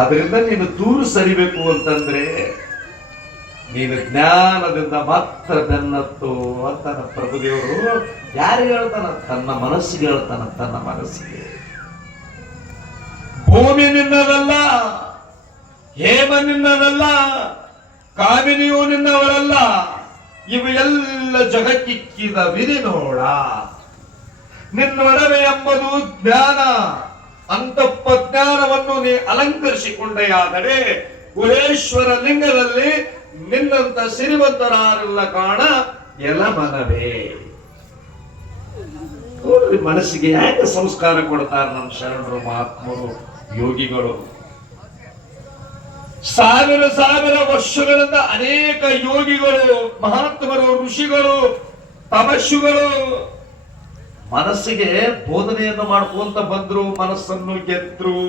ಅದರಿಂದ ನೀನು ದೂರ ಸರಿಬೇಕು ಅಂತಂದ್ರೆ ನೀನು ಜ್ಞಾನದಿಂದ ಮಾತ್ರ ಬೆನ್ನತ್ತು ಅಂತ ಪ್ರಭುದೇವರು ಯಾರಿಗೆ ಹೇಳ್ತಾನ? ತನ್ನ ಮನಸ್ಸಿಗೆ ಹೇಳ್ತಾನ. ತನ್ನ ಮನಸ್ಸಿಗೆ ಭೂಮಿ ನಿನ್ನದಲ್ಲ, ಹೇಮ ನಿನ್ನದಲ್ಲ, ಕಾಮಿನಿಯು ನಿನ್ನವರಲ್ಲ, ಇವು ಎಲ್ಲ ಜಗಕ್ಕಿಕ್ಕಿದ ವಿಧಿ ನೋಡ. ನಿನ್ನೊಡವೆ ಎಂಬುದು ಜ್ಞಾನ. ಅಂತಪ್ಪ ಜ್ಞಾನವನ್ನು ನೀ ಅಲಂಕರಿಸಿಕೊಂಡೆಯಾದರೆ ಗುಹೇಶ್ವರ ಲಿಂಗದಲ್ಲಿ ನಿನ್ನಂತ ಸಿರಿವಂತರಾರೆಲ್ಲ ಕಾಣ ಎಲ ಮನವೇ. ಮನಸ್ಸಿಗೆ ಯಾಕೆ ಸಂಸ್ಕಾರ ಕೊಡ್ತಾರೆ ನಮ್ಮ ಶರಣರು, ಮಹಾತ್ಮರು, ಯೋಗಿಗಳು? ಸಾವಿರ ಸಾವಿರ ವರ್ಷಗಳಿಂದ ಅನೇಕ ಯೋಗಿಗಳು, ಮಹಾತ್ಮರು, ಋಷಿಗಳು, ತಪಸ್ಸುಗಳು ಮನಸ್ಸಿಗೆ ಬೋಧನೆಯನ್ನು ಮಾಡ್ಕೊಂತ ಬಂದ್ರು, ಮನಸ್ಸನ್ನು ಗೆದ್ರು.